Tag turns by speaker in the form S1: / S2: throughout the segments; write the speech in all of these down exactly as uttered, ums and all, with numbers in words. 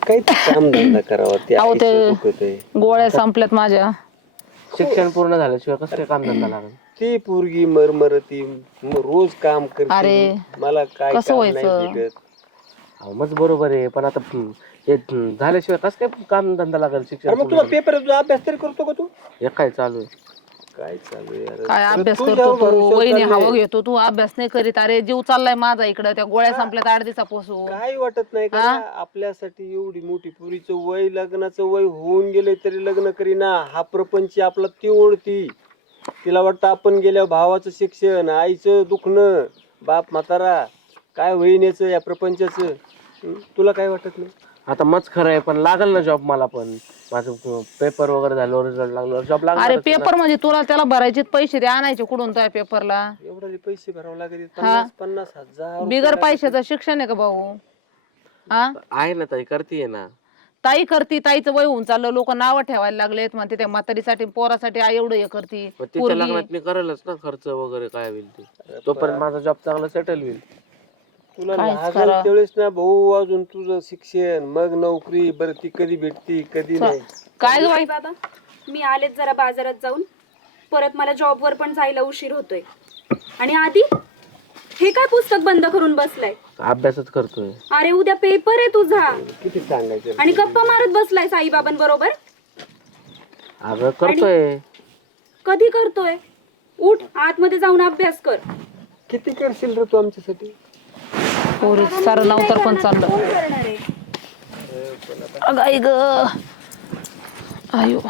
S1: काही काम धंदा करावा ते
S2: अहो ते
S1: आईचं दुखतंय.
S2: गोळ्या संपल्यात माझ्या.
S3: शिक्षण पूर्ण झाल्याशिवाय कसं काय काम धंदा लागेल?
S1: ती पोरगी मरमरती म रोज काम करते.
S2: अरे,
S1: मला काय
S2: कसं
S1: काम
S2: व्हायचं?
S1: नाही भेटत.
S3: अहो मग बरोबर आहे, पण आता हम्म, हे हम्म, झाल्याशिवाय कसं काय काम धंदा लागेल? शिक्षण
S1: अरे मग
S3: पूर्ण
S1: तुला
S3: झालं-
S1: पेपर अभ्यास तरी करतो का तू?
S3: हे काय चालू आहे?
S1: काय चालू आहे यार?
S2: काय
S1: अरे
S2: अभ्यास
S1: तुझ्यावर
S2: करतो तू?
S1: भरोसा
S2: वहिनी
S1: चाललंय.
S2: हवा घेतो तू, अभ्यास नाही करीत. अरे जीव चाललाय माझा इकडं, त्या गोळ्या संपल्यात आठ दिवसापासून.
S1: काय वाटत नाही का
S2: हा?
S1: आपल्यासाठी एवढी मोठी पुरीचं वय, लग्नाचं वय होऊन गेले तरी लग्न करीना. हा प्रपंच आपला ती ओढती. तिला वाटतं आपण गेल्यावर भावाचं शिक्षण, आईचं दुखणं, बाप म्हातारा काय होईन याचं या प्रपंचाचं. हं? तुला काय वाटत नाही?
S3: आता मच खरं आहे, पण लागल ना जॉब मला पण. माझं पेपर वगैरे झालं, रिझल्ट लागलो, जॉब
S2: अरे
S3: लागणार.
S2: पेपर म्हणजे तुला त्याला भरायचे पैसे ते आणायचे कुठून त्या पेपरला?
S1: एवढे पैसे भरावे लागत आहेत,
S2: हा?
S1: पन्नास पन्नास हजार
S2: बिगर
S1: रुपये
S2: पैशाचं शिक्षण आहे का भाऊ? हा,
S3: आहे ना ताई, करतीये ना.
S2: ताई करती, ताईचं वय होऊन चाललं, लोक नावं ठेवायला लागलेत म्हणते त्या म्हातारीसाठी पोरासाठी आई एवढं हे करती.
S3: पण तिच्या
S2: पोरगी
S3: लग्नात मी करेलच ना खर्च वगैरे काय होईल ते, तोपर्यंत माझा जॉब चांगला सेटल होईल.
S1: तुला
S2: काहीच
S1: लागल
S2: करा.
S1: त्यावेळेस ना भाऊ, अजून तुझं शिक्षण, मग नोकरी, बरं ती कधी भेटती कधी नाही.
S2: काय ग बाई?
S4: आई बाबा, मी आलेच जरा बाजारात जाऊन. परत मला जॉबवर पण जायला उशीर होतोय. आणि आधी हे काय पुस्तक बंद करून बसलाय?
S3: अभ्यासच करतोय.
S4: अरे उद्या पेपर आहे तुझा
S1: किती सांगायचं?
S4: आणि गप्पा मारत बसलाय साईबाबांबरोबर.
S3: अगं करतोय.
S4: कधी करतोय? उठ आतमध्ये जाऊन अभ्यास कर.
S1: किती करशील रे तू आमच्यासाठी?
S2: पोरी सारं नवतर पण चाललं.
S4: कोण करणार आहे?
S2: अगं आई ग, आयो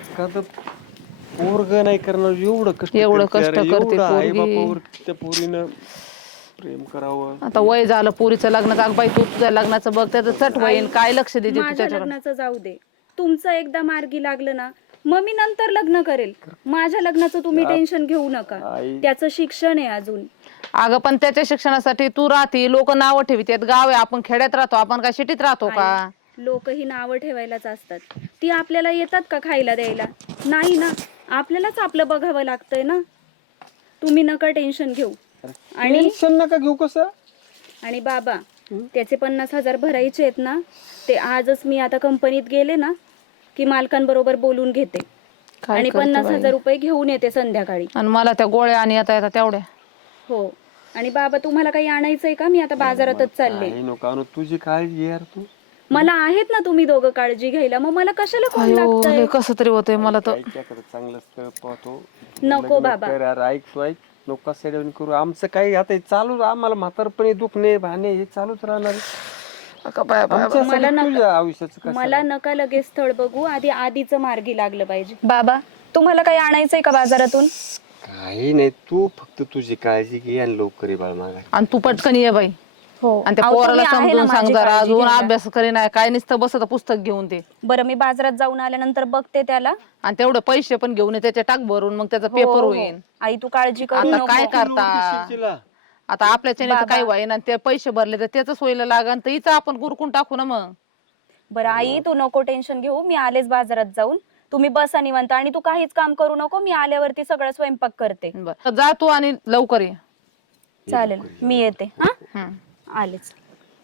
S1: पोरग नाही करणार एवढं कष्ट
S2: एवढं
S1: करते,
S2: कष्ट
S1: अरे,
S2: करते
S1: एवढं आई
S2: पोरगी.
S1: बापावर त्या पोरीनं प्रेम करावं.
S2: आता वय झालं पोरीचं लग्नाचं. अगं बाई तू तुझ्या लग्नाचं बघ, त्याचं चट होईन. काय लक्ष देते तू
S4: माझ्या
S2: त्याच्याकडे?
S4: लग्नाचं जाऊ दे. तुमचं एकदा मार्गी लागलं ना, मग मी नंतर लग्न करेल. माझ्या लग्नाचं तुम्ही टेन्शन घेऊ नका.
S1: आई.
S4: त्याचं शिक्षण आहे अजून.
S2: अगं पण त्याच्या शिक्षणासाठी तू राहती, लोक नावं ठेवतात. गाव आहे, आपण खेड्यात राहतो, आपण काय सिटीत राहतो का?
S4: लोक ही नावं ठेवायलाच असतात. ती आपल्याला येतात का खायला द्यायला? नाही ना. आपल्यालाच आपलं बघावं लागतंय ना. तुम्ही नका टेन्शन घेऊ. आणि
S1: टेन्शन नका घेऊ. कसं?
S4: आणि बाबा, त्याचे पन्नास हजार भरायचे आहेत ना, ते आजच मी आता कंपनीत गेले ना की मालकांबरोबर बोलून घेते.
S2: काय
S4: आणि
S2: करते
S4: पन्नास
S2: बाई?
S4: हजार रुपये घेऊन येते संध्याकाळी.
S2: आणि मला त्या गोळ्या आणि आता येतात तेवढ्या.
S4: हो. आणि बाबा, तुम्हाला काही आणायचंय का? मी आता बाजारातच चालले.
S1: काही नको आणू, तुझी काळजी घे यार. तू
S4: मला आहेत ना तुम्ही दोघं काळजी घ्यायला, मग मला कशाला कोण
S2: अयो
S4: लागतंय?
S2: लय कसं तरी होतंय मला तर.
S1: ऐकाकडे चांगलं स्थळ पाहतो.
S4: नको
S1: लग्न
S4: बाबा.
S1: कर यार, ऐक तू ऐक. नको सेडवून करू. आमचं काही आता हे चालू, आम्हाला म्हातारपणी दुखणे भाणे हे चालूच राहणार.
S2: अगं बाय बाय.
S1: आमच्यासाठी
S4: मला नका-
S1: तुझ्या आयुष्याचं कसं?
S4: मला नका लगेच स्थळ बघू, आधी आधीच मार्गी लागलं पाहिजे. बाबा, तुम्हाला काही आणायचंय का बाजारातून?
S1: काही नाही, तू फक्त तुझी काळजी घे आणि लवकर ये बाळ मागा.
S2: आणि तू पटकन ये बाई.
S4: हो.
S2: आणि त्या
S4: अहो,
S2: पोराला
S4: तुम्ही आहे
S2: समजून
S4: ना
S2: सांग
S4: माझी
S2: जरा,
S4: काळजी
S2: अजून
S4: घ्यायला.
S2: अभ्यास करी नाही काय नुसतं बसत पुस्तक घेऊन ते.
S4: बरं, मी बाजारात जाऊन आल्यानंतर बघते त्याला.
S2: आणि तेवढे पैसे पण घेऊन ये, त्याचे टाक भरून, मग त्याचा
S4: हो,
S2: पेपर
S4: हो.
S2: होईल.
S4: आई तू काळजी करू
S2: आता
S4: नको.
S2: काय करता?
S1: तिला
S2: आता आपल्याच्या नाही तर
S4: बाबा.
S2: काय होईन, आणि ते पैसे भरले तर त्याच सोयीला लागन, तर हिचं आपण गुरकून टाकू ना मग.
S4: बरं आई, तू नको टेन्शन घेऊ. मी आलेच बाजारात जाऊन. तुम्ही बसा निवांत आणि तू काहीच काम करू नको. मी आल्यावरती सगळं स्वयंपाक करते.
S2: बरं जा तू आणि लवकर ये.
S4: चालेल, मी येते. हा,
S2: हम्म.
S4: आलेच.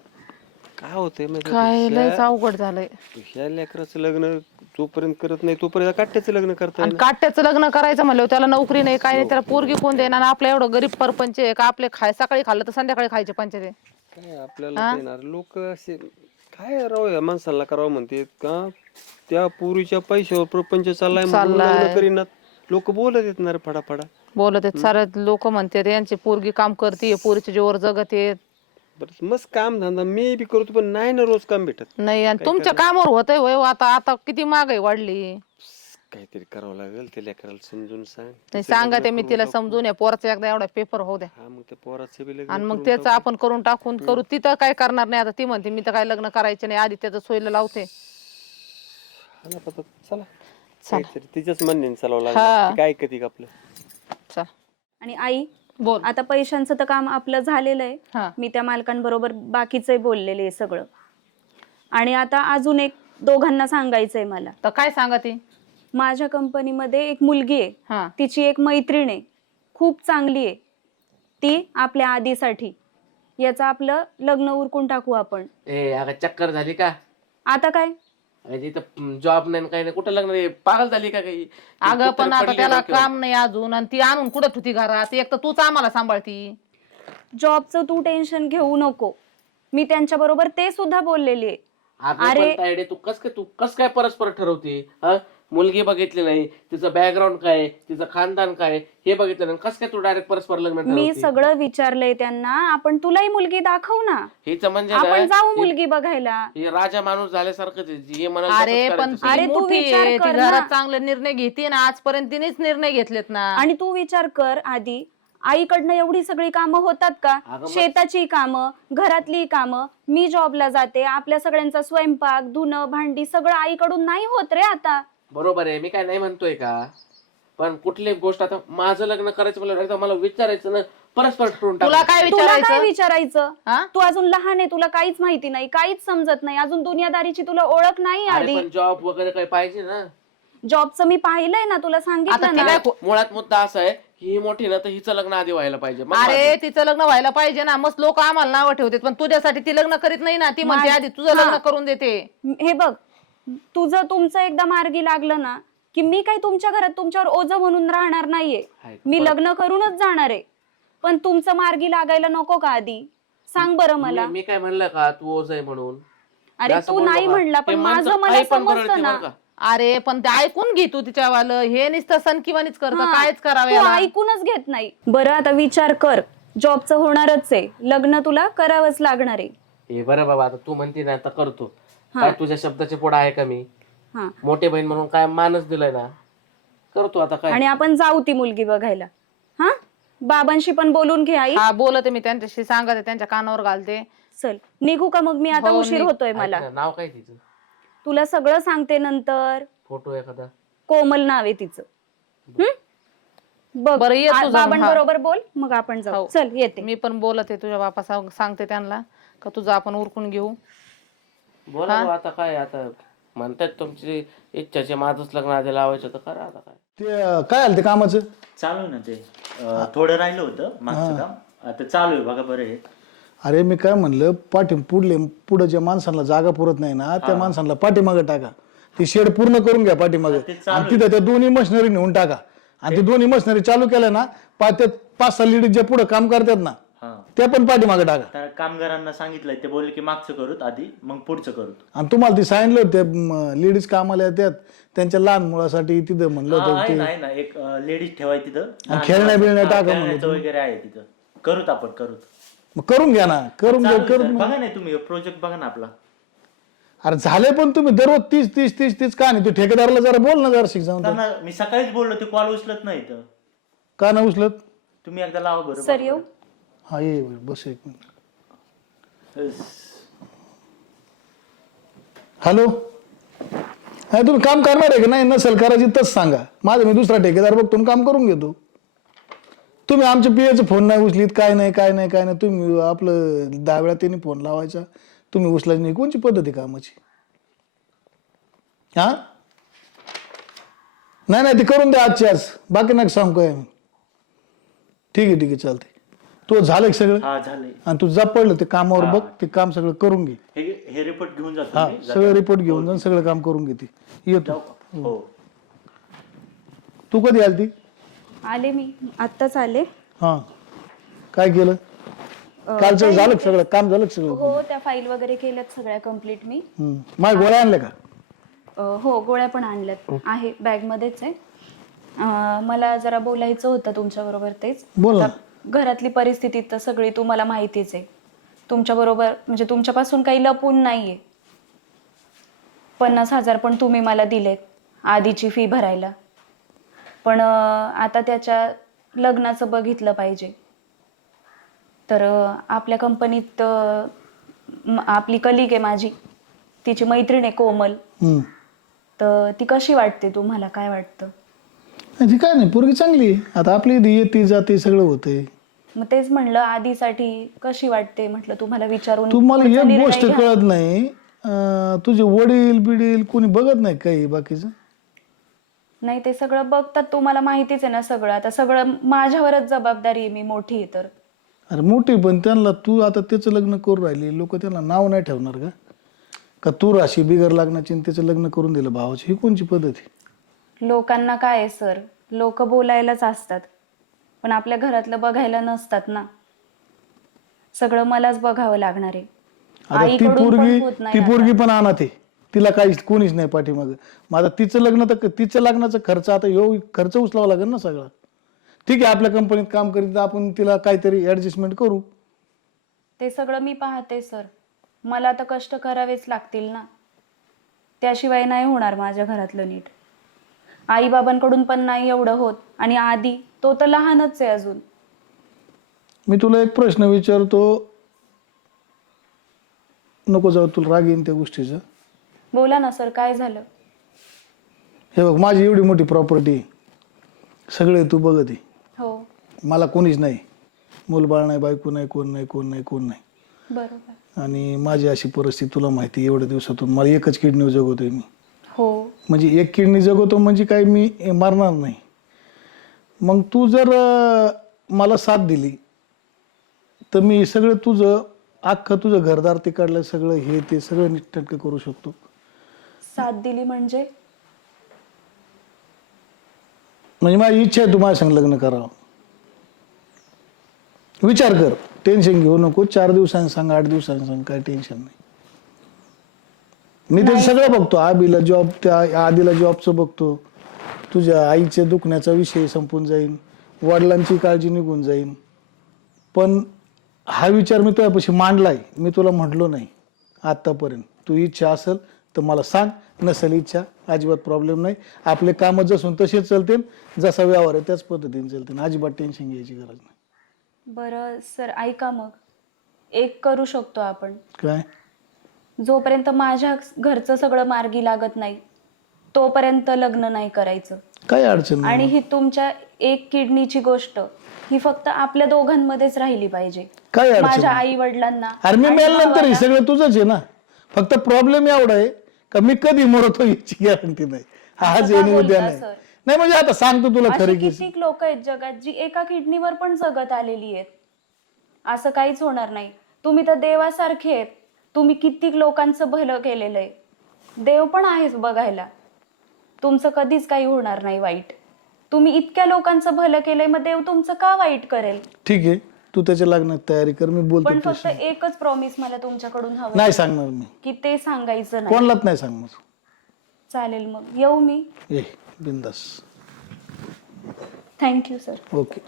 S1: काय होतंय माहिती
S2: काय लयच अवघड झालंय.
S1: ह्या लेकराचं लग्न जोपर्यंत करत नाही तोपर्यंत काट्याचं लग्न करता
S2: आणि
S1: येईल.
S2: काट्याचं लग्न करायचं म्हणलं त्याला नोकरी नाही काय नाही, त्याला पोरगी कोण देणार? आणि आपलं एवढं गरीब परपंच आहे का आपले खाय सकाळी खाल्लं तर संध्याकाळी खायचे पंचायत आहे.
S1: काय आपल्याला देणार लोक असे? काय राव या माणसाला करावं म्हणते का? त्या पोरीच्या पैशावर प्रपंच चाललाय म्हणून लग्न करीनात. लोक बोलत येत ना रे फडाफडा.
S2: बोलत आहेत सारे लोक म्हणते यांची पोरगी काम करते, पोरीच्या जीवावर जगत येत
S1: बरं मस्त काम धंदा मी बी करतो, पण नाही ना रोज काम भेटत.
S2: नाही. आणि तुमच्या कामावर होतंय होय हो, आता आता किती महागाई वाढली.
S1: काहीतरी करावं लागेल त्या लेकराला समजून सांग.
S2: नाही सांगा ते मी तिला समजून या पोराचा एकदा एवढा पेपर होऊ द्या,
S1: हा मग त्या पोराचं बी लग्न
S2: आणि मग
S1: करून
S2: त्याचं
S1: टाकू.
S2: आपण करून टाकून करू. ती तर काय करणार नाही. आता ती म्हणते मी तर काय लग्न करायचे नाही, आधी त्याचं सोयीला लावते.
S1: हा ना, पता- चला
S2: चला.
S1: काहीतरी तिच्याच म्हणणे चालावं
S2: हा.
S1: लागलं. काय कधी आपलं
S2: चल
S4: आणि आई,
S2: बोल.
S4: आता पैशांचं तर काम आपलं झालेलं
S2: हा.
S4: आहे. मी त्या मालकांबरोबर बाकीचे बोललेले आहे सगळं. आणि आता अजून एक दोघांना सांगायचंय मला.
S2: तर काय सांगा ती?
S4: माझ्या कंपनीमध्ये एक मुलगी आहे.
S2: हा.
S4: तिची एक मैत्रीण आहे, खूप चांगली आहे ती आपल्या आधीसाठी. याचं आपलं लग्न उरकून टाकू आपण.
S3: ए अगं चक्कर झाली का?
S4: आता काय
S3: तिथं जॉब नाही काही नाही, कुठं लग्न आहे? पागल झाली का काही?
S2: अगं
S3: कुठं
S2: पण आता
S3: पडली
S2: त्याला
S3: डोक्यावर?
S2: काम नाही अजून आणि ती आणून कुठं ठुती घरात, एक तर तूच आम्हाला सांभाळती.
S4: जॉबचं तू टेन्शन घेऊ नको, मी त्यांच्या बरोबर ते सुद्धा बोललेली आहे.
S3: अगं
S4: अरे-
S3: पण तायडे, तू कस काय तू कस काय परस्पर ठरवते? हा, मुलगी बघितली नाही, तिचं बॅकग्राऊंड काय, तिचं खानदान काय हे बघितलं नाही, कस काय तू डायरेक्ट परस्पर लग्न
S4: मी
S3: ठरवते?
S4: सगळं विचारलंय त्यांना. आपण तुलाही मुलगी दाखव ना,
S3: हेच म्हणजे
S4: आपण
S3: काय?
S4: जाऊ
S3: हे-
S4: मुलगी बघायला.
S3: हे राजा माणूस झाल्यासारखंच आहे. जे म्हणाल
S2: अरे
S3: तसंच
S2: पण
S3: करायचं.
S2: ती
S4: अरे तू
S2: मोठी
S4: विचार
S2: आहे, ती
S4: कर ना.
S2: घरात चांगले निर्णय घेते ना, आजपर्यंत तिनेच निर्णय घेतलेत ना.
S4: आणि तू विचार कर आधी, आईकडनं एवढी सगळी कामं होतात का?
S3: अगं मग-
S4: शेताची कामं, घरातली कामं, मी जॉबला जाते, आपल्या सगळ्यांचा स्वयंपाक, धुणं, भांडी सगळं आईकडून नाही होत रे आता.
S3: बरोबर आहे, मी काय नाही म्हणतोय का, पण कुठली गोष्ट आता माझं लग्न करायचं मला एकदा मला विचारायचं ना, परस्पर ठरवून
S2: तुला
S3: टाकायचं.
S2: काय
S4: तुला काय
S2: विचारायचं?
S4: विचारायचं?
S2: हा?
S4: तू अजून लहान आहे, तुला काहीच माहिती नाही, काहीच समजत नाही, अजून दुनियादारीची तुला ओळख नाही.
S3: अरे
S4: आधी
S3: पण जॉब वगैरे काही पाहिजे ना.
S4: जॉबचं मी पाहिलंय ना, तुला
S2: आता
S4: सांगितलं
S2: तिला
S4: ना.
S2: को-
S3: मुळात मुद्दा असा आहे की ही मोठी ना, तर हिचं लग्न आधी व्हायला पाहिजे. मग
S2: अरे
S3: माझं.
S2: तिचं लग्न व्हायला पाहिजे ना, मस्त लोक आम्हाला नाव ठेवतात, पण तुझ्यासाठी ती लग्न करीत नाही ना. ती म्हणते
S4: माझ-
S2: आधी तुझं लग्न
S4: हा.
S2: करून देते.
S4: हे बघ, तुझं तुमचं एकदा मार्गी लागलं ना, की मी काही तुमच्या घरात तुमच्यावर ओझं म्हणून राहणार नाहीये.
S3: हाय,
S4: मी
S3: बरं.
S4: लग्न करूनच जाणार आहे. पण तुमचं मार्गी लागायला नको का आधी? सांग बरं मला.
S3: मी मी काय म्हणलं का तू ओझ आहे म्हणून?
S4: अरे
S3: असं
S4: तू
S3: बोलू
S4: नाही
S3: नका.
S4: म्हणला,
S3: ते
S4: पण
S3: माणसं
S4: माझं मला
S3: काही पण
S4: समजतं
S3: बरळते
S4: ना.
S3: बरं का.
S2: अरे पण ते ऐकून घे तू तिच्यावालं, हे नुसतं सनकिवानीच करतं,
S4: हा,
S2: कायच करावं
S4: तू
S2: याला?
S4: ऐकूनच घेत नाही. बरं आता विचार कर, जॉबचं होणारच आहे, लग्न तुला करावंच लागणार आहे.
S3: हे बरं बाबा, आता तू म्हणते ना आता करतो.
S4: हा.
S3: काय तुझ्या शब्दाचे पुढे आहे का मी?
S4: हा,
S3: मोठे बहीण म्हणून काय मानच दिलाय ना, करतो आता काय.
S4: आणि आपण जाऊ ती मुलगी बघायला. हा, बाबांशी पण बोलून घे आई.
S2: हा बोलते मी त्यांच्याशी, सांगते, त्यांच्या कानावर घालते.
S4: चल निघू का मग मी आता?
S2: हो,
S4: उशीर
S2: निघ.
S4: होतोय
S3: ऐक
S4: मला.
S3: ना, नाव काय तिचं?
S4: तुला सगळं सांगते नंतर.
S3: फोटो एखादा?
S4: कोमल नाव आहे तिचं. हं? बघ,
S2: बरं, ये तू
S4: आ-
S2: जाऊन,
S4: बाबांबरोबर बोल, मग आपण जाऊ.
S2: हो.
S4: चल येते.
S2: मी पण बोलते तुझ्या बापा, सांग- सांगते त्यांना का तुझं आपण उरकून घेऊ.
S3: बोला भाऊ, आता काय, आता म्हणतात तुमची इच्छाचे माझंच लग्न आधी लावायचं, तर करा आता काय.
S5: ते अं, काय आलं ते कामाचं?
S6: चालू आहे ना ते अं, थोडं राहिलं होतं मागचं काम, आता चालू आहे बघा बरं आहे.
S5: अरे मी काय म्हणलं, पाठी पुढले पुढे ज्या माणसांना जागा पुरत नाही ना, त्या माणसांना पाठीमागं टाका. ती शेड पूर्ण करून घ्या पाठीमागं,
S6: ते चालू
S5: आणि तिथं त्या दोन्ही मशिनरी नेऊन टाका. आणि ती दोन्ही मशिनरी चालू केल्या ना, पाच ते पाच सहा लेडीज ज्या पुढे काम करतात ना,
S6: हा,
S5: त्या पण पाठीमागं टाका.
S6: तर कामगारांना सांगितलंय, ते बोलले की मागचं करूत आधी, मग पुढचं करूत.
S5: आणि तुम्हाला ती सांगितलं होतं लेडीज कामाला येतात, त्यांच्या लहान मुलासाठी तिथं म्हणलं
S6: हा,
S5: होतं
S6: आहे
S5: ते.
S6: ना आहे ना, एक लेडीज ठेवाय तिथं, लहान
S5: खेळण्या बिळण्या
S6: मुलांचं-
S5: टाका
S6: हा,
S5: म्हणलं
S6: खेळण्याचं वगैरे आहे तिथं, करूत आपण करूत.
S5: मग करून घ्या ना, करून घ्या,
S6: चालू आहे
S5: करून
S6: सर.
S5: घ्या.
S6: बघा नाही तुम्ही प्रोजेक्ट बघा ना आपला.
S5: अरे झाले, पण तुम्ही दररोज तीस तीस तीस तीस का नाही? तू ठेकेदाराला जरा बोल ना, जरा शिक जाऊन तर.
S6: त्यांना मी सकाळीच बोललो, ते कॉल उचलत नाही तर.
S5: का नाही उचलत?
S6: तुम्ही एकदा लावा बरं.
S4: सर येऊ.
S5: हा ये बस एक मिनिट. हॅलो, हा तुम्ही काम करणार आहे का नाही? नसेल करायची तच सांगा. माझं मी दुसरा ठेकेदार बघ, तुम्ही काम करून घेतो. तुम्ही आमच्या पियाचे फोन नाही उचलीत, काय नाही काय नाही काय नाही. तुम्ही आपलं दहा वेळा त्यांनी फोन लावायचा, तुम्ही उचलायची नाही. कोणची पद्धत आहे कामाची? हा नाही नाही, ती करून द्या आजची आज, बाकी नाही सांगू काय. ठीक आहे ठीक आहे, चालते. तो झालं का सगळं?
S6: हा झालंय.
S5: आणि तू जा पडलं ते कामावर बघ, ते काम सगळं करून घे.
S6: हे हे रिपोर्ट घेऊन जातो
S5: हा
S6: मी.
S5: सगळं रिपोर्ट घेऊन जाऊन सगळं काम करून घेते. येतो.
S6: जाऊ का? हो.
S5: तू कधी आली ती?
S4: आले मी आत्ताच आले.
S5: हा काय केलं कालचं? झालं का सगळं काम? झालं का सगळं?
S4: हो, त्या फाईल वगैरे केल्यात सगळ्या कम्प्लीट मी.
S5: हम्म. माझ्या गोळ्या आणल्या का?
S4: अं, हो, गोळ्या पण आणल्यात, आहे बॅग मध्येच आहे. अं, मला जरा बोलायचं होतं तुमच्या बरोबर. तेच
S5: बोल ना.
S4: आता घरातली परिस्थिती तर सगळी तुम्हाला माहितीच आहे. तुमच्या बरोबर म्हणजे तुमच्यापासून काही लपून नाहीये. पन्नास हजार पण तुम्ही मला दिलेत आधीची फी भरायला, पण अं, आता त्याच्या लग्नाचं बघितलं पाहिजे. तर अं, आपल्या कंपनीत अं, म- आपली कलिग आहे माझी, तिची मैत्रीण आहे कोमल.
S5: हम्म.
S4: तर ती कशी वाटते तुम्हाला? काय वाटतं?
S5: नाही, ती काय नाही, पोरगी चांगली आहे. आता आपली इथे येते जाते सगळं होतंय.
S4: मग तेच म्हणलं, आधीसाठी कशी वाटते म्हटलं, तुम्हाला विचारून
S5: तुम्हाला
S4: पुढचा
S5: एक
S4: निर्णय
S5: गोष्ट
S4: घ्या.
S5: कळत नाही, अं, तुझे वडील बिडील कोणी बघत नाही काही बाकीचं?
S4: नाही, ते सगळं बघतात, तुम्हाला माहितीच आहे ना सगळं. आता सगळं माझ्यावरच जबाबदारी आहे, मी मोठी आहे तर.
S5: अरे मोठी, पण त्यांना तू आता त्याचं लग्न करून राहिली, लोक त्यांना नाव नाही ठेवणार का? का तू राशी बिगर लग्नाची आणि त्याचं लग्न करून दिलं भावाची? ही कोणची पद्धत आहे?
S4: लोकांना काय आहे सर, लोक बोलायलाच असतात पण आपल्या घरातलं बघायला नसतात ना. सगळं मलाच बघावं लागणार आहे.
S5: आता ती
S4: आईकडून पण
S5: पोरगी
S4: होत नाही
S5: ती
S4: आता.
S5: पोरगी पण अनाथ आहे, तिला काहीच कोणीच नाही पाठीमागं. मग आता तिचं लग्न तर तिचं लग्नाचा खर्च आता ह्यो खर्च उचलावा लागेल ना सगळा. ठीक आहे, आपल्या कंपनीत काम करीत आपण तिला काहीतरी ऍडजस्टमेंट करू.
S4: ते सगळं मी पाहते सर, मला आता कष्ट करावेच लागतील ना, त्याशिवाय नाही होणार माझ्या घरातलं नीट. आई बाबांकडून पण नाही एवढं होत आणि आधी तो तर लहानच आहे अजून.
S5: मी तुला एक प्रश्न विचारतो, नको जाऊ तुला राग येईन त्या गोष्टीचा.
S4: बोला ना सर, काय झालं?
S5: हे बघ, माझी एवढी मोठी प्रॉपर्टी सगळे तू बघत आहे,
S4: हो
S5: मला कोणीच नाही, मूलबाळ नाही, बायको नाही, कोण नाही कोण नाही कोण नाही.
S4: बरोबर.
S5: आणि माझी अशी परिस्थिती तुला माहिती, एवढ्या दिवसातून मला एकच किडनी जगवतोय मी.
S4: हो
S5: म्हणजे एक किडनी जगवतो म्हणजे काय मी मरणार नाही. मग तू जर अं, मला साथ दिली तर मी सगळं तुझं अख्खं तुझं घरदार तिकडलं सगळं हे ते सगळं नीटनेटकं करू शकतो.
S4: साथ दिली म्हणजे?
S5: म्हणजे माझी इच्छा आहे तू माझ्या संग लग्न करावं. विचार कर, टेन्शन घेऊ नको. चार दिवसांनी सांग, आठ दिवसांनी सांग, काय टेन्शन नाही. मी ते सगळं बघतो. आबीला जॉब, त्या आधीला जॉबचं बघतो. तुझ्या आईच्या दुखण्याचा विषय संपून जाईल, वडिलांची काळजी निघून जाईल. पण हा विचार मी तुझ्यापाशी मांडलाय, मी तुला म्हटलो नाही आतापर्यंत. तू इच्छा असेल तर मला सांग, नसेल इच्छा अजिबात प्रॉब्लेम नाही. आपले कामं जसून तसेच चालतील, जसा व्यवहार आहे त्याच पद्धतीने चालतील. अजिबात टेन्शन घ्यायची गरज नाही.
S4: बरं सर, ऐका मग, एक करू शकतो आपण.
S5: काय?
S4: जोपर्यंत माझ्या घरचं सगळं मार्गी लागत नाही तोपर्यंत लग्न नाही करायचं.
S5: काय अडचण नाही.
S4: आणि ही तुमच्या एक किडनीची गोष्ट ही फक्त आपल्या दोघांमध्येच राहिली पाहिजे.
S5: काय अडचण
S4: माझ्या
S5: नाही.
S4: आई वडिलांना
S5: अरे मी मेल्यानंतर हे सगळं तुझंच आहे ना. फक्त प्रॉब्लेम एवढा आहे का मी कधी मरतो याची गॅरंटी नाही. आज
S4: का
S5: येणे उद्या
S4: बोलता,
S5: नाही.
S4: सर?
S5: नाही म्हणजे आता सांगतो तुला
S4: अशी
S5: खरं की
S4: कित्येक लोक आहेत जगात जी एका किडनीवर पण जगत आलेली आहेत. असं काहीच होणार नाही. तुम्ही तर देवासारखे आहेत. तुम्ही कित्येक लोकांचं भलं केलेलं आहे. देव पण आहेच बघायला. तुमचं कधीच काही होणार नाही वाईट. तुम्ही इतक्या लोकांचं भलं केलंय, मग देव तुमचं का वाईट करेल?
S5: ठीक आहे, तू त्याच्या लग्नात तयारी कर, मी बोलतो
S4: पण फक्त
S5: तुझ्याशी.
S4: एकच प्रॉमिस मला तुमच्याकडून हवं
S5: नाही सांगणार मी,
S4: की ते सांगायचं नाही.
S5: कोणालाच नाही सांगणार.
S4: चालेल, मग येऊ मी.
S5: ये बिंदास.
S4: Thank you sir.
S5: ओके.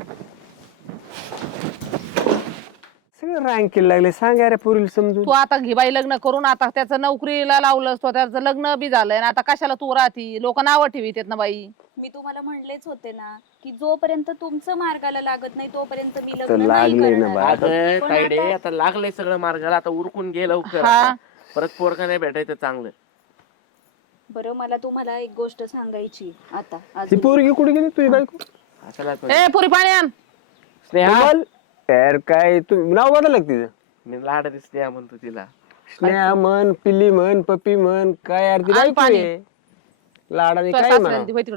S1: सगळं रँक केलं लागले. सांग अरे पुरील समजून.
S2: तू आता घे बाई लग्न करून, आता त्याचं नोकरीला लावलंस, तो त्याचं लग्न बी झालंय ना, आता कशाला तू राहती? लोक नावं ठेवीत ना बाई.
S4: मी तुम्हाला म्हणलेच होते ना की जोपर्यंत तुमचं मार्गाला लागत नाही तोपर्यंत मी
S1: तर
S4: लग्न नाही
S1: लागले ना
S4: करणार.
S1: बा.
S3: अगं
S4: पण
S3: तायडे,
S4: आता-
S3: आता लागलंय सगळं मार्गाला, आता उरकून गे लवकर.
S2: हा.
S3: आता. परत पोरका नाही भेटायचं चांगलं.
S4: बरं, मला तुम्हाला एक गोष्ट सांगायची आता
S1: ती
S4: अजून.
S1: पोरगी कुठे गेली तुझी बायको?
S3: अशाला पण-
S2: ए पुरी पाणी आण.
S3: स्नेहा,
S1: बोल. यार काय तू नाव बदल तिचं?
S3: मी लाड स्नेहा म्हणतो तिला.
S1: स्नेहा म्हण, पिल्ली म्हण, पप्पी म्हण, काय यार ती
S2: आण
S1: बायको
S2: पाणी.
S1: आहे. लाडाने
S2: तुझ्या
S1: काय
S2: सासऱ्याला
S1: म्हणा.
S2: दे, होय तिकडं.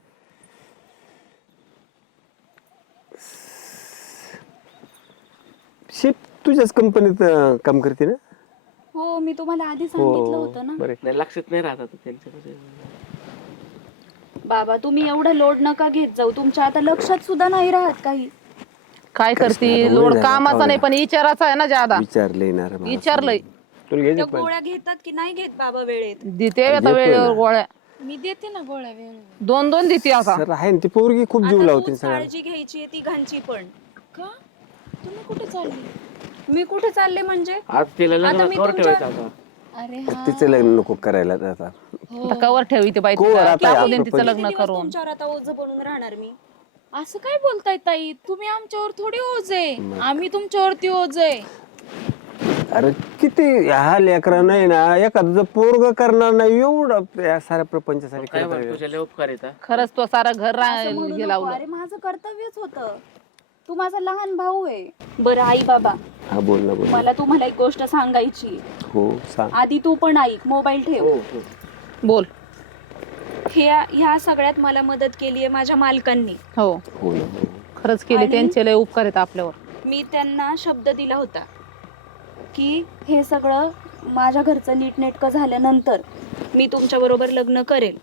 S1: शिप तुझ्याच कंपनीत अं, काम करते ना?
S4: हो, मी तुम्हाला आधी सांगितलं होतं ना.
S1: बरे.
S3: नाही लक्षात नाही राहत आता त्यांच्याकडे.
S4: बाबा, तुम्ही एवढं लोड नका घेत जाऊ. तुमच्या आता लक्षात सुद्धा नाही राहत काही.
S2: काय करती?
S1: होईल
S2: लोड
S1: ना,
S2: कामाचा
S1: पाहुणे.
S2: नाही पण विचाराचा आहे ना ज्यादा.
S1: विचारले येणार
S2: विचारलंय.
S1: तुला घ्यायची
S4: त्या
S1: पण
S4: गोळ्या घेतात की नाही घेत बाबा वेळेत?
S2: देते आता
S1: देतोय
S2: वेळेवर
S1: ना.
S2: गोळ्या.
S4: मी देते ना गोळ्या वेळेवर.
S2: दोन दोन देते आता.
S1: सर आहे ना, ती पोरगी खूप जीव
S4: आता
S1: लावते
S4: तूच
S1: सगळ्या.
S4: काळजी घ्यायची ती घांची पण. का? तुम्ही कुठे चालली? मी कुठे चालले म्हणजे?
S3: आज तिला
S4: आता
S3: लग्न
S4: मी
S3: कवर
S4: तुमच्या-
S3: ठेवायचं आता.
S4: अरे
S1: तिचं लग्न नको करायला आता.
S2: आता कवर ठेवी ते बाई
S1: कोवर
S2: तिला.
S1: आता
S2: त्या
S1: या
S2: मुलीने तिचं
S1: प्रपंच.
S2: लग्न करून.
S4: तुमच्यावर आता ओझ बनून राहणार मी.
S7: असं काय बोलताय ताई? तुम्ही आमच्यावर थोडी ओझ आहे, आम्ही तुमच्यावरती ओझ आहे.
S1: अरे किती ह्या लेकरा नाही ना, एखादं पोरग करणार नाही एवढं या साऱ्या प्रपंचासाठी
S3: काय
S1: करत
S3: म्हणतो
S1: आहे.
S3: तुझ्या लय उपकार येतात.
S2: खरंच तो सारा घर रा-
S4: असं म्हणू
S2: हे
S4: नको.
S2: लावलं.
S4: अरे माझं कर्तव्यच होतं. तू माझा लहान भाऊ आहे. बरं आई बाबा,
S1: हा बोल ना बोल.
S4: मला तुम्हाला एक गोष्ट सांगायची आहे.
S1: हो सांग.
S4: आधी तू पण ऐक, मोबाईल ठेव.
S3: हो हो.
S2: बोल.
S4: हे ह्या सगळ्यात मला मदत केली आहे माझ्या मालकांनी.
S2: हो
S1: हो ना, हो.
S2: खरंच केले.
S4: आणि-
S2: त्यांचे लय उपकार आहेत आपल्यावर.
S4: मी त्यांना शब्द दिला होता की हे सगळं माझ्या घरचं नीटनेटकं झाल्यानंतर मी तुमच्याबरोबर लग्न करेल,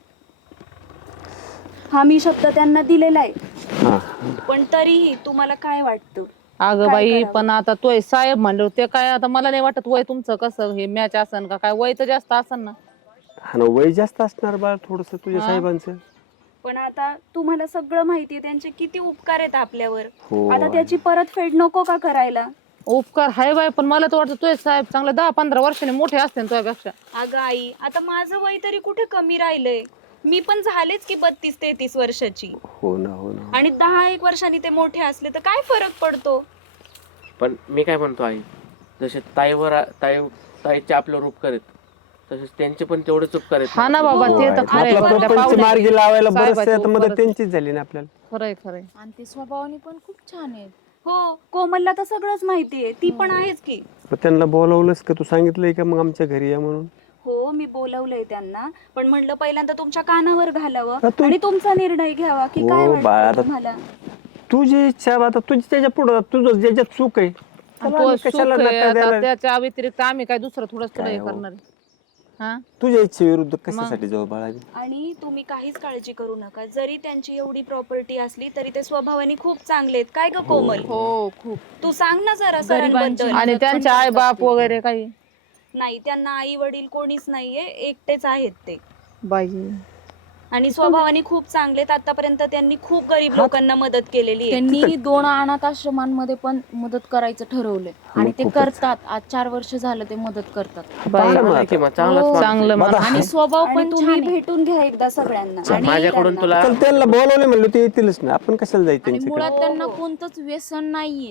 S4: हा मी शब्द त्यांना दिलेला आहे.
S1: हा
S4: पण तरीही तुम्हाला काय वाटतं?
S2: अगं
S4: काय
S2: बाई
S4: करावं?
S2: पण आता तोय साहेब म्हणलं ते काय आता मला नाही वाटत वय तुमचं कसं हे मॅच असन का काय वय तर जास्त असन ना.
S1: हा ना, वय जास्त असणार बाळ थोडस तुझ्या साहेबांचं.
S4: पण आता तुम्हाला सगळं माहिती आहे त्यांचे किती उपकार आहेत आपल्यावर.
S1: हो.
S4: आता त्याची परतफेड नको का करायला?
S2: उपकार हाय बाई पण मला तर वाटतं तोय साहेब चांगले दहा पंधरा वर्षाने मोठे असते ना तुझ्यापेक्षा.
S4: अगं आई, आता माझं वय तरी कुठे कमी राहिलंय? मी पण झालेच की बत्तीस तेहतीस वर्षाची.
S1: हो ना हो ना.
S4: आणि दहा एक वर्षांनी ते मोठे असले तर काय फरक पडतो?
S3: पण मी काय म्हणतो आई, जसे ताईवर ताई ताईचे आपल्यावर उपकार आहेत तसेच त्यांचे पण तेवढेच उपकार आहेत.
S2: हा ना बाबा
S1: हो
S2: ते
S1: आहे.
S2: तर खरंय
S1: आपला
S2: पण त्या
S1: प्रपंच
S2: पाहुण्या-
S1: मार्गी लावायला बरंच
S2: साहेबाचे
S1: आता मदत
S2: उपकारच.
S1: त्यांचीच झाली ना आपल्याला.
S2: खरंय खरंय.
S7: आणि ते स्वभावाने पण खूप छान आहेत.
S4: हो, कोमलला तर सगळंच माहितीये, ती पण आहेच की.
S1: मग त्यांना बोलावलंस का? तू सांगितलंय का मग आमच्या घरी या म्हणून?
S4: हो, मी बोलवलंय त्यांना, पण म्हणलं पहिल्यांदा तुमच्या कानावर घालावं
S1: हा, तू-
S4: आणि तुमचा निर्णय घ्यावा की
S1: हो,
S4: काय
S1: बाळा,
S4: वाटतं
S1: आता-
S4: तुम्हाला.
S1: तुझी इच्छा आता तुझी त्याच्या पुढं तुझं ज्याच्यात चूक आहे
S2: आणि
S1: त्याला
S2: तो
S1: आम्ही
S2: सुख
S1: कशाला
S2: आहे,
S1: नकार
S2: आता
S1: द्यायला?
S2: त्याच्या व्यतिरिक्त आम्ही काय दुसरं थोडंच तुला
S1: काय
S2: हे
S1: हो.
S2: करणार आहे. हा
S1: तुझ्या इच्छेविरुद्ध कशासाठी जाऊ बाळा?
S4: आणि तुम्ही काहीच काळजी करू नका. जरी त्यांची एवढी प्रॉपर्टी असली तरी ते स्वभावाने खूप चांगले आहेत. काय ग कोमल?
S2: हो खूप.
S4: तू सांग ना जरा
S7: गरिबांची
S4: सरांबद्दल.
S2: आणि त्यांचे आई बाप वगैरे काही
S4: नाही, त्यांना आई वडील कोणीच नाहीये, एकटेच आहेत ते.
S2: बाई
S4: आणि स्वभावाने खूप चांगले आहेत. आतापर्यंत त्यांनी खूप गरीब लोकांना मदत केलेली आहे.
S7: त्यांनी दोन अनाथ आश्रमांमध्ये पण मदत करायचं ठरवलंय आणि ते करतात. आज चार वर्ष झालं ते मदत करतात.
S2: बाई
S3: चांगलं आहे की मग, चांगलाच माणूस आहे.
S2: चांगलं माणूस.
S7: आणि स्वभाव
S4: आणि
S7: पण छान
S4: तुम्ही
S7: आहे.
S4: भेटून घ्या एकदा सगळ्यांना.
S3: चल, माझ्याकडून तुला
S1: चल त्यांना बोलवले म्हणलं ते येतीलच ना, आपण कशाला जायचं
S7: आणि
S1: त्यांच्याकडे?
S7: मुळात त्यांना कोणतंच व्यसन नाहीये.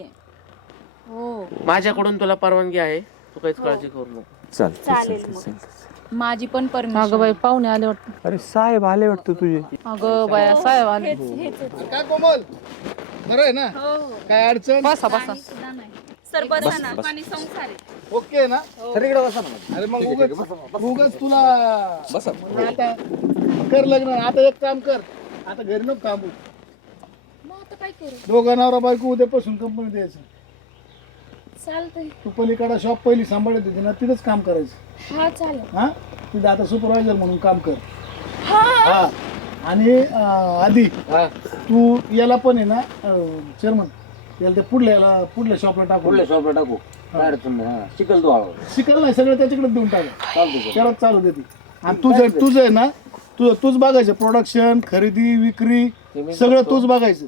S7: हो,
S3: माझ्याकडून तुला परवानगी आहे, तू काहीच काळजी करू नको.
S1: चल
S4: चालेल मग.
S7: माझी पण
S2: अगं
S7: परमिशन.
S2: बाई पाहुणे आले वाटतं.
S1: अरे साहेब आले वाटतं तुझे.
S2: अगं बाया साहेब आले.
S5: काय कोमल बरं आहे ना? काय अडचण?
S2: बसा बसा.
S4: सर बसा ना.
S5: ओके ना? अरे मग उगाच उगाच तुला म्हणलं आता कर लग्न. आता एक काम कर, आता घरी नको थांबू.
S7: मग आता काय करू?
S5: दोघा नवरा बायको उद्यापासून कंपनी द्यायचं.
S7: चालतंय.
S5: तू पलीकडे शॉप पहिली सांभाळत होती ना, तिथंच काम करायचं.
S7: हा चालेल.
S5: हा, तिथं आता सुपरवायझर म्हणून काम कर. हा, आणि अं, आधी तू याला पण आहे ना चेअरमन, याला ते पुढल्या याला पुढल्या शॉपला टाकू. पुढल्या शॉपला टाकू. शिकल तू शिकल नाही, सगळं त्याच्याकडे देऊन टाका. त्याला चालू देते. आणि तुझं तुझं आहे ना, तुझं तूच बघायचं. प्रोडक्शन, खरेदी, विक्री सगळं तूच बघायचं.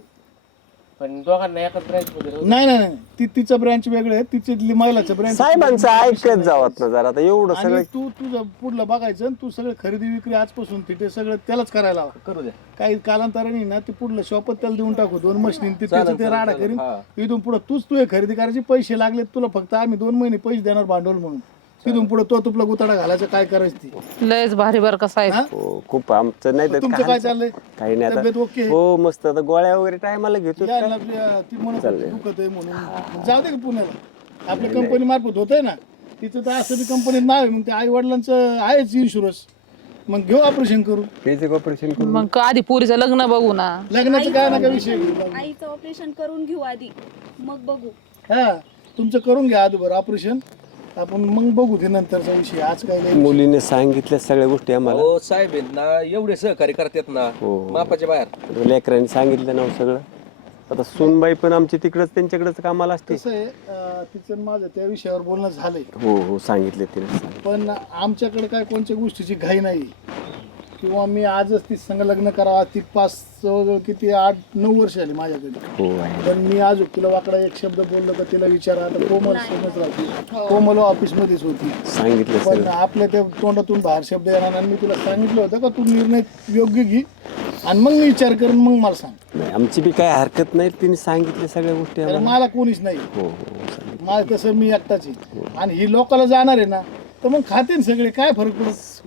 S3: पण दोघांना एकाच ब्रँच मध्ये राहू.
S5: नाही नाही नाही, ती तिचं ब्रँच वेगळं आहे, तिची महिलाचं ब्रँच.
S1: साहेबांचं ऐकत जावत ना जरा. आता एवढं सगळं
S5: आणि तू तुझं पुढलं बघायचं आणि तू सगळं खरेदी विक्री आजपासून तिथे सगळं त्यालाच करायला हवं. करू द्या. काही कालांतराने ना ते पुढलं शॉपच त्याला देऊन टाकू. दोन मशीन त्याचं ते राडा करीन. इथून पुढे तूच तू हे खरेदी करायची. पैसे लागले तुला, फक्त आम्ही दोन महिने पैसे देणार भांडवल म्हणून. तिथून पुढे तो तुपला गुताडा घालायचं काय करायचं ती.
S2: लयच भारी बर का साहेब.
S5: हा?
S1: हो, खूप आमचं नाही तर
S5: तुमचं काय चाललंय?
S1: काही नाही
S5: तब्येत
S1: आता.
S5: ओके?
S1: हो मस्त. आता गोळ्या वगैरे टायमाला घेतो.
S5: यायला आपल्या- ती म्हणत होती दुखत आहे म्हणून. जाऊ दे का पुण्याला, आपल्या कंपनी मार्फत होतंय ना. तिचं तर असं बी कंपनीत नाव आहे, मग ते आई वडिलांचं आहेच इन्शुरन्स. मग घेऊ ऑपरेशन करू.
S1: बेसिक ऑपरेशन करू.
S2: मग आधी पुरीचं लग्न बघू ना.
S5: लग्नाचं काय ना काय विषय घेऊ.
S4: आईचं ऑपरेशन करून घेऊ आधी, मग बघू.
S5: हा, तुमचं करून घ्या आधी ऑपरेशन, आपण मग बघू ते नंतरचा विषय. आज काय नाही.
S1: मुलीने सांगितल्या सगळ्या गोष्टी आम्हाला.
S8: हो साहेब आहेत ना, एवढे सहकार्य करतात ना
S1: हो.
S8: मापाच्या बाहेर.
S1: लेकरांनी सांगितलं ना सगळं. आता सुनबाई पण आमची तिकडच त्यांच्याकडेच कामाला असते.
S5: कसं आहे, अं, तिचं आणि माझं त्या विषयावर बोलणं झालंय.
S1: हो हो सांगितले तिने सांगितलं.
S5: पण आमच्याकडे काय कोणत्या गोष्टीची घाई नाही, किंवा मी आजच ती संग लग्न करावं. ती पाच जवळजवळ किती आठ नऊ वर्ष आली माझ्याकडे.
S1: हो आहे.
S5: पण मी आज तिला वाकडा एक शब्द बोललो का तिला विचारा. आता कोमल समज राहते, कोमल ऑफिस मध्येच होती.
S1: सांगितलं
S5: पण
S1: सगळं.
S5: आपल्या त्या तोंडातून बाहेर शब्द येणार नाही. मी तुला सांगितलं होतं का तू निर्णय योग्य घे आणि मग मी विचार करून मग मला सांग.
S1: नाही आमची बी काय हरकत नाही. तिने सांगितल्या सगळ्या गोष्टी
S5: कारण
S1: आम्हाला.
S5: मला कोणीच नाही.
S1: हो हो सांगितलं.
S5: मला तसं मी एकटाच आहे. आणि ही लोकाला जाणार आहे ना, तर मग खाते ना सगळे. काय फरक पडत?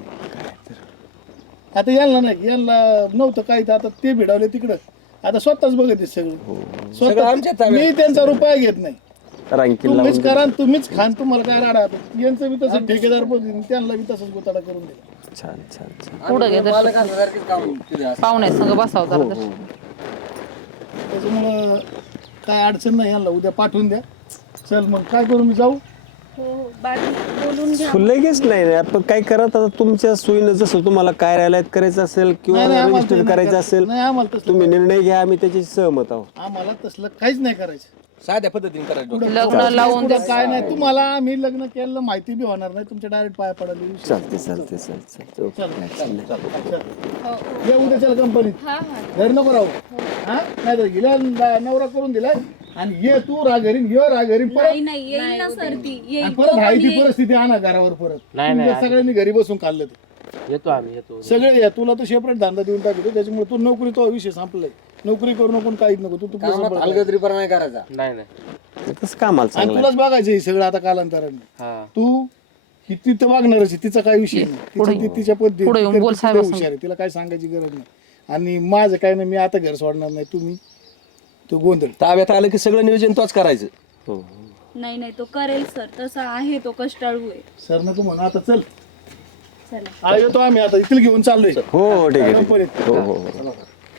S5: आता यांना नाही, यांना नव्हतं काही, तर आता ते भिडावले तिकडं. आता स्वतःच बघत आहे सगळं. स्वतः मी त्यांचा रुपया घेत नाही.
S1: रांकीला
S5: तुम्हीच
S1: लावून
S5: करा, तुम्हीच खान. तुम्हाला काय राडा. यांचं बी तसं ठेकेदार पण त्यांना बी तसंच गोताडा करून दिला.
S1: दिलं. छान छान छान.
S2: पुढं घे पाहुणे संग बसाव जरा दर्शन.
S5: त्याच्यामुळं काय अडचण नाही. यांना उद्या पाठवून द्या. चल मग काय करू, मी जाऊ.
S7: बोलून घ्या.
S1: लगेच नाही ना आपण काय करत आता तुमच्या सोयीनं जसं तुम्हाला कार्यालयात करायचं असेल किंवा
S5: नाही, नाही, आम्हाला
S1: रजिस्टर
S5: ते
S1: करायचं
S5: नाही
S1: असेल
S5: नाही आम्हाला तसलं
S1: तुम्ही निर्णय घ्या आम्ही त्याची सहमत आहोत.
S5: आम्हाला तसलं काहीच नाही करायचं.
S8: साध्या पद्धतीने करायचं
S2: लग्न लावून
S5: पुढं काय नाही तुम्हाला आम्ही लग्न केलं माहिती बी होणार नाही तुमच्या डायरेक्ट पाया पडायला येऊ शकतो.
S1: चालते चालते चालते चालते
S5: ये उद्या चल कंपनीत घरी नको राहू हा नाही तर गेल्या नवरा करून दिलाय आणि ये तू रा घरी ये रा घरी परत
S4: नाही येईल ना सर ती
S5: आणि परत हाय ती परिस्थिती आणा घरावर परत
S3: नाही, नाही,
S5: तुमच्या सगळ्यांनी घरी बसून खाल्लं ते
S3: येतो आम्ही येतो
S5: सगळे या तुला तर सेपरेट धंदा देऊन टाकतो त्याच्यामुळे तू नोकरी तो विषय संपलाय नोकरी करू नको काहीच नको तू तू
S1: अलगदरीपणा नाही करायचा
S3: नाही नाही
S1: तसं कामाला
S5: आणि
S1: चांगलं
S5: तुलाच बघायचं हे सगळं आता कालांतराने
S3: हा
S5: तू ही तिथं वागणारच आहे, तिचा काय विषय नाही तिचं ती तिच्या पद्धती
S2: पुढे येऊन
S5: ती
S2: बोल
S5: लय
S2: साहेबासमोर.
S5: हुशार आहे तिला काय सांगायची गरज नाही आणि माझं काय नाही मी आता घर सोडणार नाही तुम्ही तो गोंधळ
S8: ताब्यात आलं की सगळं नियोजन तोच करायचं.
S1: हो
S4: नाही नाही तो करेल सर तसा आहे तो कष्टाळू आहे.
S5: सर नको म्हणा आता चल आ येतो आम्ही आता इथलं घेऊन चाललोय
S1: हो हो ठीक आहे ठीक आहे.
S5: कंपनीत.
S1: हो हो हो.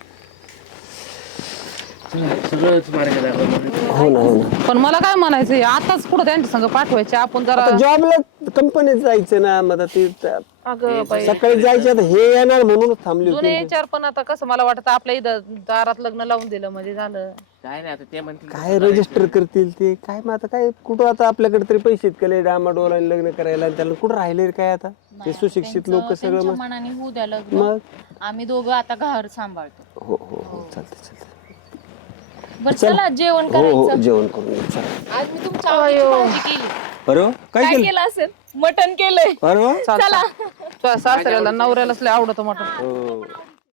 S3: सगळंच मार्ग दाखवलं.
S1: हो ना हो ना
S2: पण मला काय म्हणायचंय आताच कुठं त्यांच्या संग पाठवायचे आपण जरा
S1: आता जॉबला कंपनीत जायचं ना मग आता ते त-
S2: अगं बाई
S1: सकाळी जायचे आता हे येणार म्हणून थांबली होती
S2: जुने विचार पण आता कसं मला वाटतं आपल्या इथं दारात लग्न लावून दिलं म्हणजे झालं.
S3: काय नाही आता ते म्हणतील
S1: काय रजिस्टर करतील ते काय मग आता काय कुठं आता आपल्याकडे तरी पैसे केले डामाडोला लग्न करायला आणि त्याला कुठं राहिले काय आता ते सुशिक्षित लोक
S7: त्यांचं-
S1: सगळं
S7: त्यांच्या
S1: मग
S7: मनाने होऊ द्या लग्न.
S1: मग
S7: आम्ही दोघं आता घर सांभाळतो.
S1: हो हो हो चालतं चालतं
S7: बरं चला जेवण
S1: हो हो
S7: करायचं.
S1: जेवण करून घे, चला.
S7: आज मी तुमच्या आवडीची भाजी केली.
S1: अरे वा, काय केलं
S7: केलं असेल मटण केलंय.
S1: अरे वा.
S2: चला सासऱ्याला नवऱ्यालाच लय आवडतं मटण.
S1: हो